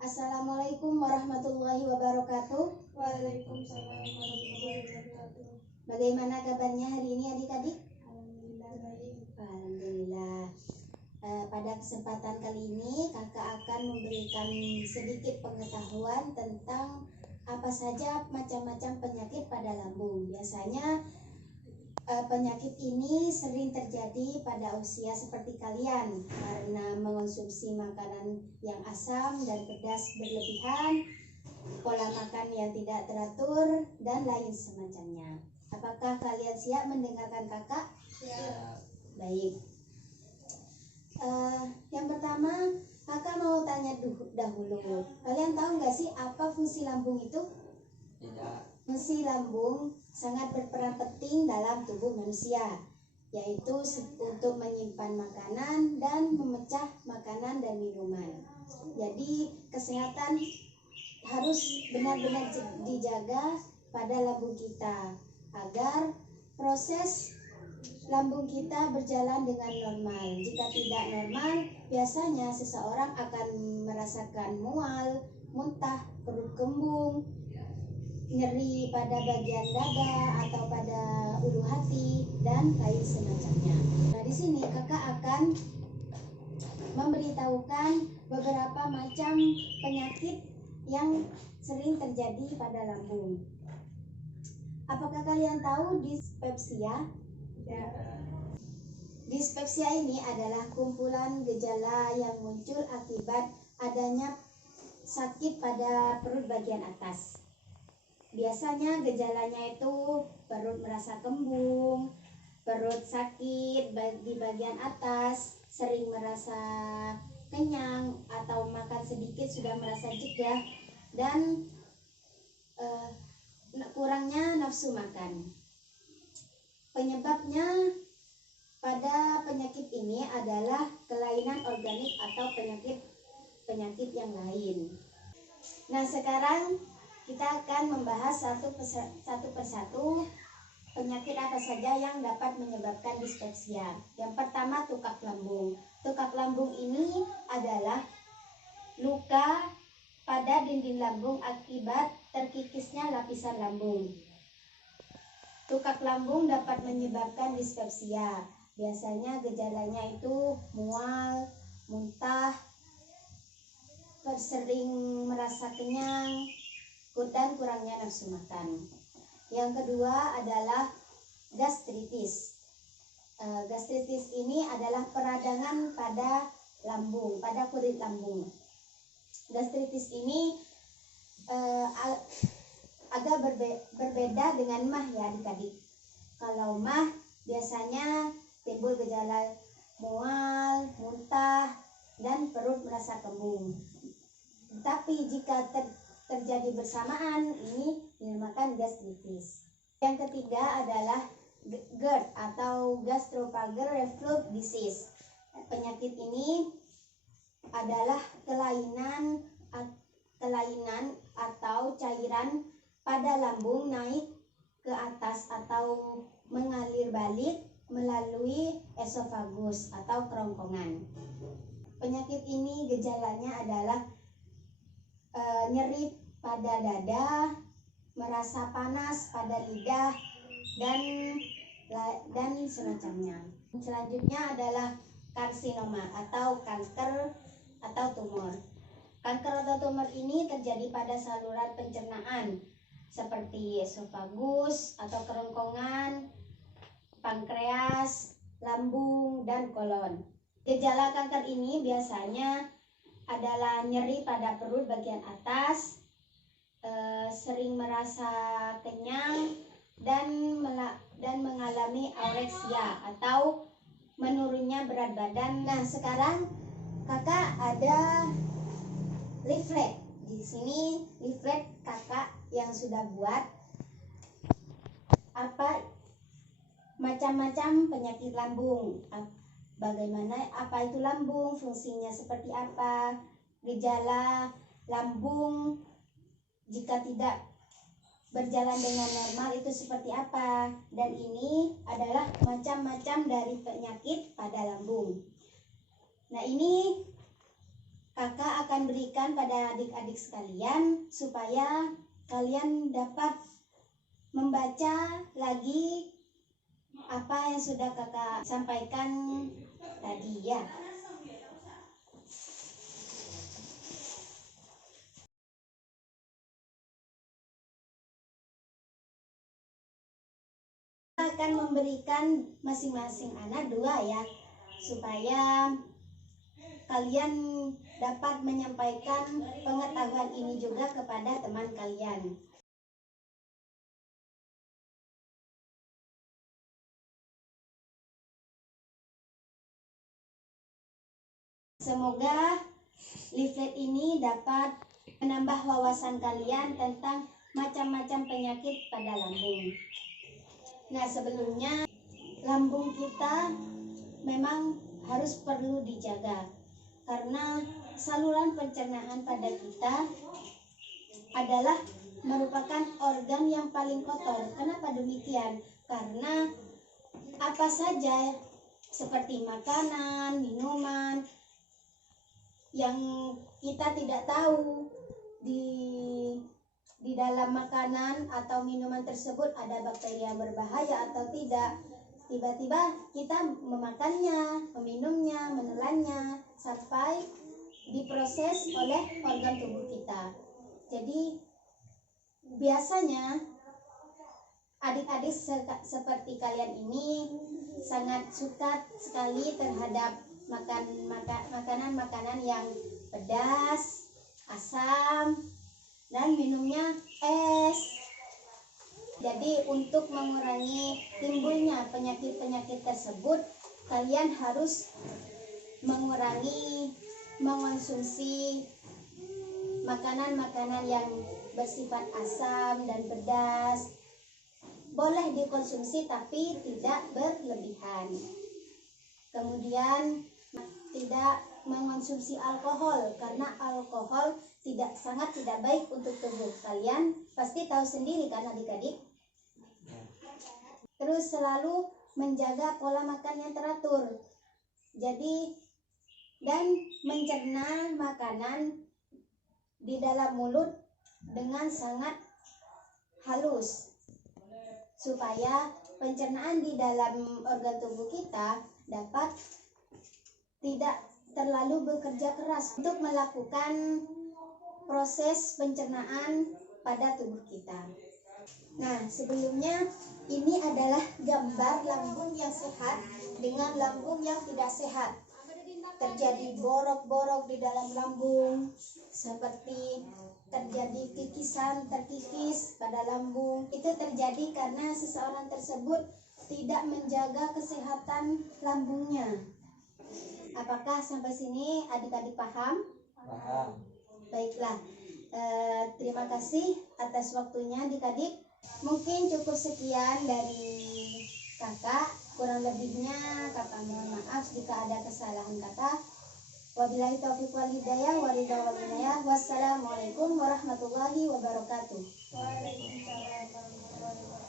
Assalamualaikum warahmatullahi wabarakatuh. Waalaikumsalam warahmatullahi wabarakatuh. Bagaimana kabarnya hari ini adik-adik? Alhamdulillah baik. Alhamdulillah. Pada kesempatan kali ini kakak akan memberikan sedikit pengetahuan tentang apa saja macam-macam penyakit pada lambung. Biasanya penyakit ini sering terjadi pada usia seperti kalian karena mengonsumsi makanan yang asam dan pedas berlebihan, pola makan yang tidak teratur, dan lain semacamnya. Apakah kalian siap mendengarkan kakak? Ya. Baik. Yang pertama, kakak mau tanya dahulu. Kalian tahu nggak sih apa fungsi lambung itu? Tidak. Fungsi lambung sangat berperan penting dalam tubuh manusia, yaitu untuk menyimpan makanan dan memecah makanan dan minuman. Jadi kesehatan harus benar-benar dijaga pada lambung kita agar proses lambung kita berjalan dengan normal. Jika tidak normal, biasanya seseorang akan merasakan mual, muntah, perut kembung, nyeri pada bagian dada atau pada ulu hati, dan lain semacamnya. Nah, di sini kakak akan memberitahukan beberapa macam penyakit yang sering terjadi pada lambung. Apakah kalian tahu dispepsia? Ya. Dispepsia ini adalah kumpulan gejala yang muncul akibat adanya sakit pada perut bagian atas. Biasanya gejalanya itu perut merasa kembung, perut sakit di bagian atas, sering merasa kenyang atau makan sedikit sudah merasa jegah, dan kurangnya nafsu makan. Penyebabnya pada penyakit ini adalah kelainan organik atau penyakit yang lain. Nah, sekarang kita akan membahas satu persatu penyakit apa saja yang dapat menyebabkan dispepsia. Yang pertama, tukak lambung. Tukak lambung ini adalah luka pada dinding lambung akibat terkikisnya lapisan lambung. Tukak lambung dapat menyebabkan dispepsia. Biasanya gejalanya itu mual, muntah, sering merasa kenyang, dan kurangnya nafsu makan. Yang kedua adalah gastritis. Gastritis ini adalah peradangan pada lambung, pada kulit lambung. Gastritis ini agak berbeda dengan MAH ya adik-adik. Kalau MAH biasanya timbul gejala mual, muntah, dan perut merasa kembung. Tapi jika terjadi bersamaan, ini dinamakan gastritis. Yang ketiga adalah GERD atau Gastroesophageal Reflux Disease. Penyakit ini adalah kelainan atau cairan pada lambung naik ke atas atau mengalir balik melalui esofagus atau kerongkongan. Penyakit ini gejalanya adalah nyeri pada dada, merasa panas pada lidah, dan semacamnya. Selanjutnya adalah karsinoma atau kanker atau tumor. Kanker atau tumor ini terjadi pada saluran pencernaan seperti esofagus atau kerongkongan, pankreas, lambung, dan kolon. Gejala kanker ini biasanya adalah nyeri pada perut bagian atas, sering merasa kenyang, dan mengalami aureksia atau menurunnya berat badan. Nah, sekarang kakak ada leaflet. Di sini leaflet kakak yang sudah buat apa macam-macam penyakit lambung. Bagaimana, apa itu lambung, fungsinya seperti apa, gejala lambung jika tidak berjalan dengan normal itu seperti apa, dan ini adalah macam-macam dari penyakit pada lambung. Nah, ini kakak akan berikan pada adik-adik sekalian supaya kalian dapat membaca lagi apa yang sudah kakak sampaikan tadi ya. Akan memberikan masing-masing anak 2 ya, supaya kalian dapat menyampaikan pengetahuan ini juga kepada teman kalian. Semoga leaflet ini dapat menambah wawasan kalian tentang macam-macam penyakit pada lambung. Nah, sebelumnya lambung kita memang harus perlu dijaga karena saluran pencernaan pada kita adalah merupakan organ yang paling kotor. Kenapa demikian? Karena apa saja seperti makanan, minuman yang kita tidak tahu di dalam makanan atau minuman tersebut ada bakteri yang berbahaya atau tidak, tiba-tiba kita memakannya, meminumnya, menelannya sampai diproses oleh organ tubuh kita. Jadi biasanya adik-adik seperti kalian ini sangat suka sekali terhadap makanan-makanan yang pedas, asam, dan minumnya es. Jadi untuk mengurangi timbulnya penyakit-penyakit tersebut, kalian harus mengurangi mengonsumsi makanan-makanan yang bersifat asam dan pedas. Boleh dikonsumsi tapi tidak berlebihan. Kemudian tidak mengonsumsi alkohol karena alkohol sangat tidak baik untuk tubuh. Kalian pasti tahu sendiri kan adik-adik. Terus selalu menjaga pola makan yang teratur. Jadi dan mencerna makanan di dalam mulut dengan sangat halus supaya pencernaan di dalam organ tubuh kita dapat tidak terlalu bekerja keras untuk melakukan proses pencernaan pada tubuh kita. Nah, sebelumnya ini adalah gambar lambung yang sehat dengan lambung yang tidak sehat. Terjadi borok-borok di dalam lambung, seperti terjadi kikisan terkikis pada lambung. Itu terjadi karena seseorang tersebut tidak menjaga kesehatan lambungnya. Apakah sampai sini adik-adik paham? Paham. Baiklah, terima kasih atas waktunya adik-adik. Mungkin cukup sekian dari kakak. Kurang lebihnya kakak mohon maaf jika ada kesalahan kata. Wabillahi taufiq wal hidayah wa ridha wal inayah. Wassalamualaikum warahmatullahi wabarakatuh. Waalaikumsalam warahmatullahi wabarakatuh.